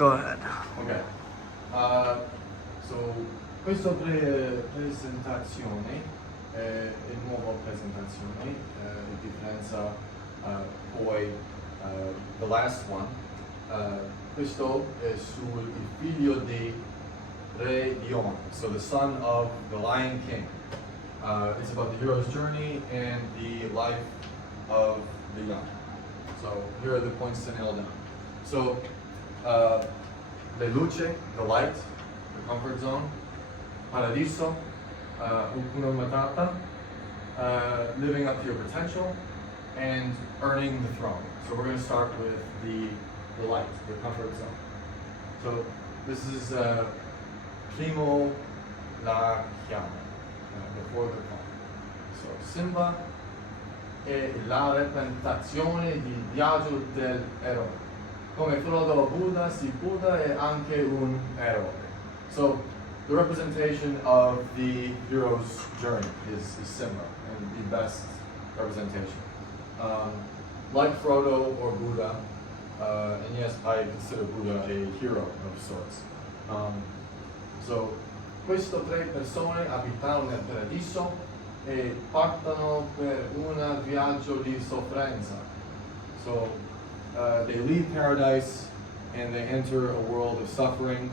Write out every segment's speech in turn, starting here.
Go ahead. Ok. So, questa presentazione è nuova presentazione, differenza poi the last one. Questo è sul figlio di Re Leone, so the son of the Lion King. It's about the hero's journey and the life of the young. So here are the points to nail down. So, le luce, the light, the comfort zone, paradiso, Hakuna Matata, living up to your potential, and earning the throne. So we're going to start with the light, the comfort zone. So this is primo la chiama, before the call. So Simba è la rappresentazione di viaggio dell'eroe. Come Frodo Buddha, Buddha è anche un eroe. So the representation of the hero's journey is Simba, and the best representation. Like Frodo or Buddha, and yes, I consider Buddha a hero of sorts. So, queste tre persone abitano nel paradiso e partono per un viaggio di sofferenza. So, they leave paradise and they enter a world of suffering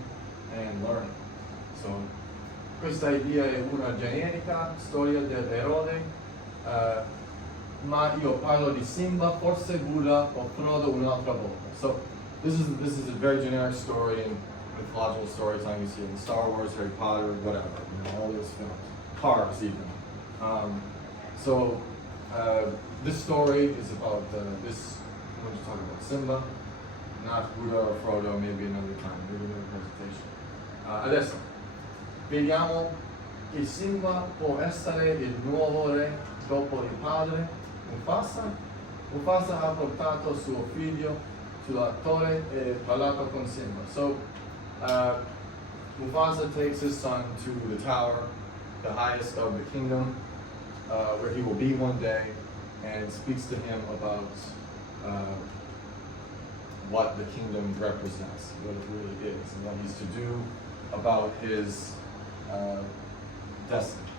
and learning. So, questa idea è una generica storia dell'eroe, ma io parlo di Simba, forse Buddha o Frodo un'altra volta. So, this is a very generic story in mythological storytelling. You see it in Star Wars, Harry Potter, whatever, all those films, Cars even. This story is about this. I'm going to talk about Simba, not Buddha or Frodo, maybe another time, maybe another presentation. Adesso, vediamo che Simba può essere il nuovo re dopo il padre Mufasa. Mufasa ha portato suo figlio sulla torre e parlato con Simba. So, Mufasa takes his son to the tower, the highest of the kingdom, where he will be one day, and speaks to him about what the kingdom represents, what it really is, and what he's to do about his destiny.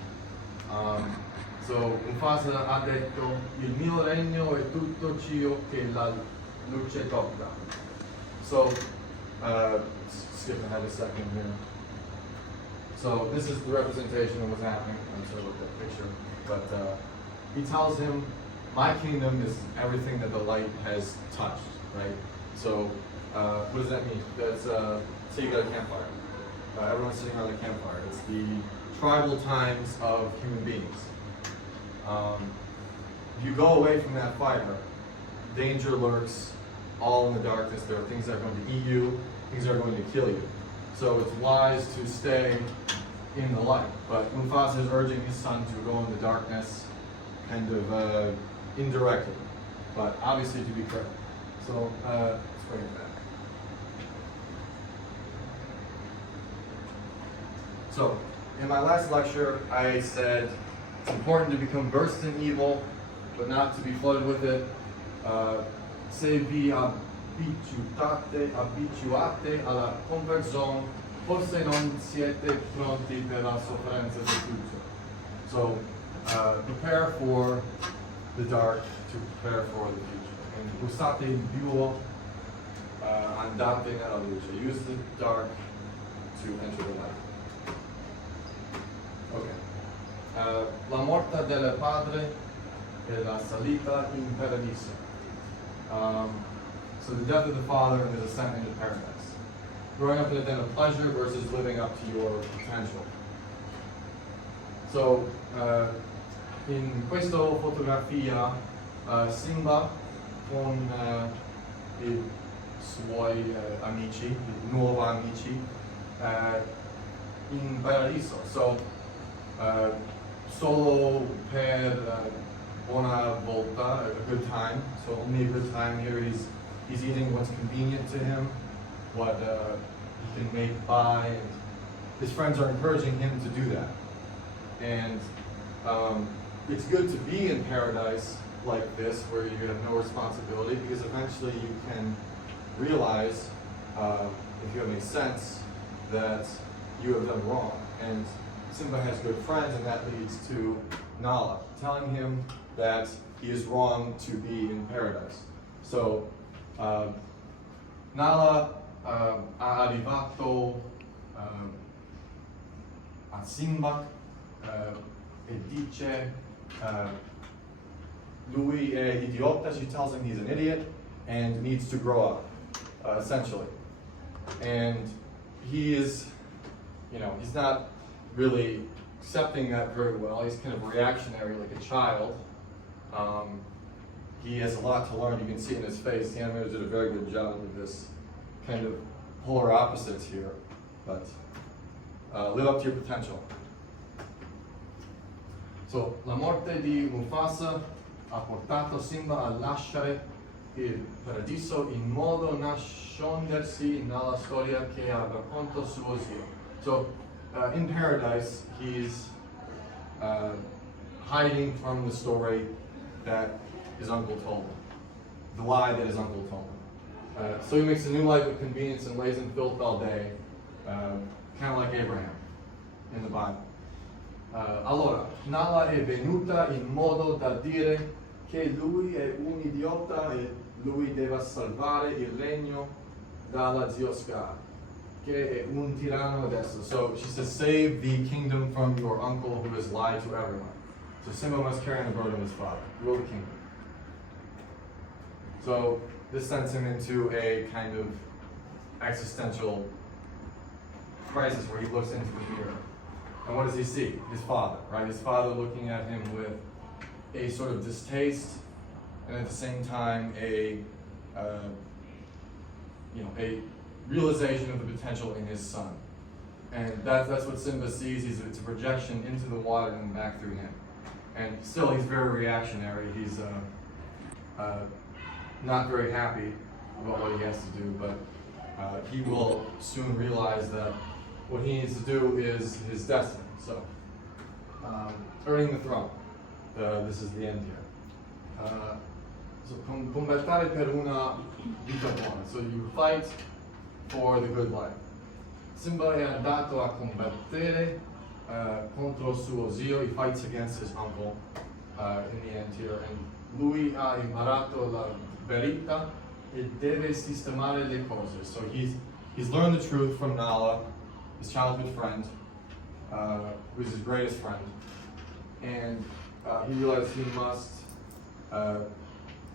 So Mufasa ha detto: il mio regno è tutto ciò che la luce tocca. So, skip ahead a second here. So this is the representation of what's happening. I'm sorry about that picture, but he tells him, my kingdom is everything that the light has touched, right? So what does that mean? That's say you got a campfire. Everyone's sitting around the campfire. It's the tribal times of human beings. If you go away from that fire, danger lurks all in the darkness. There are things that are going to eat you, things that are going to kill you. So it's wise to stay in the light. But Mufasa is urging his son to go in the darkness, kind of indirectly, but obviously to be careful. So let's bring it back. So in my last lecture, I said it's important to become versed in evil, but not to be flooded with it. Se vi abituate alla comfort zone, forse non siete pronti per la sofferenza del futuro. So prepare for the dark to prepare for the future. And usate il buio, andate nella luce. Use the dark to enter the light. Okay. La morte del padre e la salita in paradiso. So the death of the father and his ascent into paradise. Growing up in a den of pleasure versus living up to your potential. So, in questa fotografia, Simba con i suoi amici, nuovi amici, in paradiso. So, solo per una volta, a good time. So only a good time here. He's eating what's convenient to him, what he can make by, and his friends are encouraging him to do that. And it's good to be in paradise like this, where you have no responsibility, because eventually you can realize if you have any sense that you have done wrong. And Simba has good friends, and that leads to Nala telling him that he is wrong to be in paradise. So Nala ha arrivato a Simba e dice lui è idiota. She tells him he's an idiot and needs to grow up, essentially. And he is, he's not really accepting that very well. He's kind of reactionary, like a child. He has a lot to learn. You can see it in his face. The animators did a very good job with this kind of polar opposites here. But live up to your potential. So, la morte di Mufasa ha portato Simba a lasciare il paradiso in modo nascondersi nella storia che ha raccontato suo zio. So, in paradise, he's hiding from the story that his uncle told him, the lie that his uncle told him. So he makes a new life of convenience and lays in filth all day, kind of like Abraham in the Bible. Allora, Nala è venuta in modo da dire che lui è un idiota e lui deve salvare il regno dalla zio Scar, che è un tiranno adesso. So she says, save the kingdom from your uncle who has lied to everyone. So Simba must carry on the burden of his father, rule the kingdom. So this sends him into a kind of existential crisis where he looks into the mirror. And what does he see? His father, right? His father looking at him with a sort of distaste, and at the same time a realization of the potential in his son. And that's what Simba sees. It's a projection into the water and back through him. And still, he's very reactionary. He's not very happy about what he has to do, but he will soon realize that what he needs to do is his destiny. So, earning the throne. This is the end here. So, combattere per una vita buona. So you fight for the good life. Simba è andato a combattere contro suo zio. He fights against his uncle in the end here. And lui ha imparato la verità e deve sistemare le cose. So he's learned the truth from Nala, his childhood friend, who is his greatest friend. And he realized he must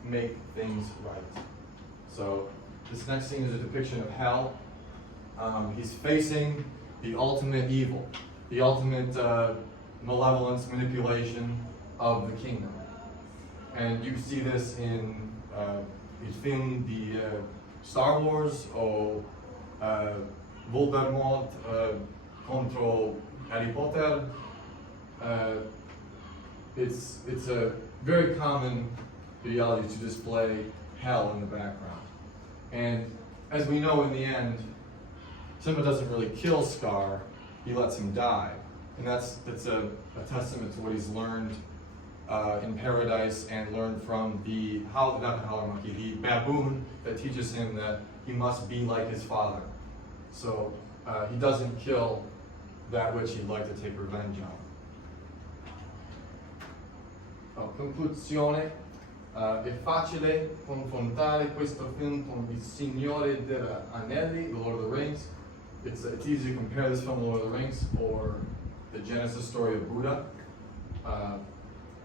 make things right. So this next scene is a depiction of hell. He's facing the ultimate evil, the ultimate malevolence, manipulation of the kingdom. And you see this in il film di Star Wars o Voldemort contro Harry Potter. It's a very common ideology to display hell in the background. And as we know in the end, Simba doesn't really kill Scar, he lets him die. And that's a testament to what he's learned in paradise and learned from the baboon that teaches him that he must be like his father. So he doesn't kill that which he'd like to take revenge on. Conclusione. È facile confrontare questo film con Il Signore degli Anelli, The Lord of the Rings. It's easy to compare this film to Lord of the Rings or the Genesis story of Buddha.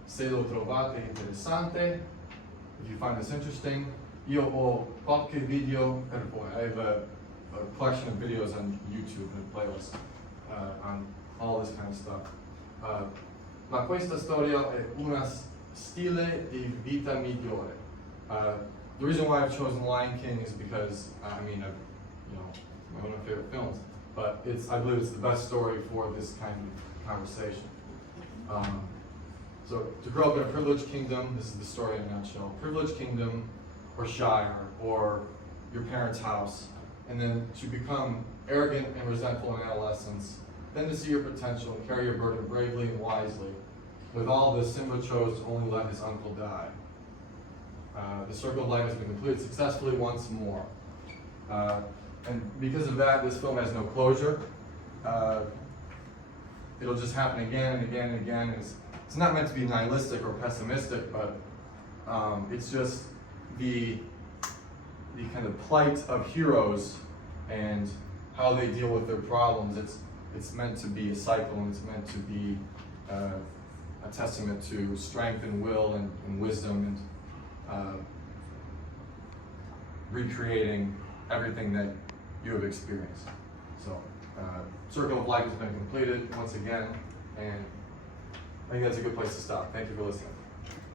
Se lo trovate interessante, if you find this interesting, io ho qualche video per voi. I have a collection of videos on YouTube and a playlist on all this kind of stuff. Ma questa storia è una stile di vita migliore. The reason why I've chosen Lion King is because one of my favorite films, but I believe it's the best story for this kind of conversation. So to grow up in a privileged kingdom, this is the story in a nutshell. Privileged kingdom or shire or your parents' house, and then to become arrogant and resentful in adolescence, then to see your potential and carry your burden bravely and wisely. With all this, Simba chose to only let his uncle die. The circle of life has been completed successfully once more. And because of that, this film has no closure. It'll just happen again and again and again. It's not meant to be nihilistic or pessimistic, but it's just the kind of plight of heroes and how they deal with their problems. It's meant to be a cycle, and it's meant to be a testament to strength and will and wisdom and recreating everything that you have experienced. So, Circle of Life has been completed once again, and I think that's a good place to stop. Thank you for listening.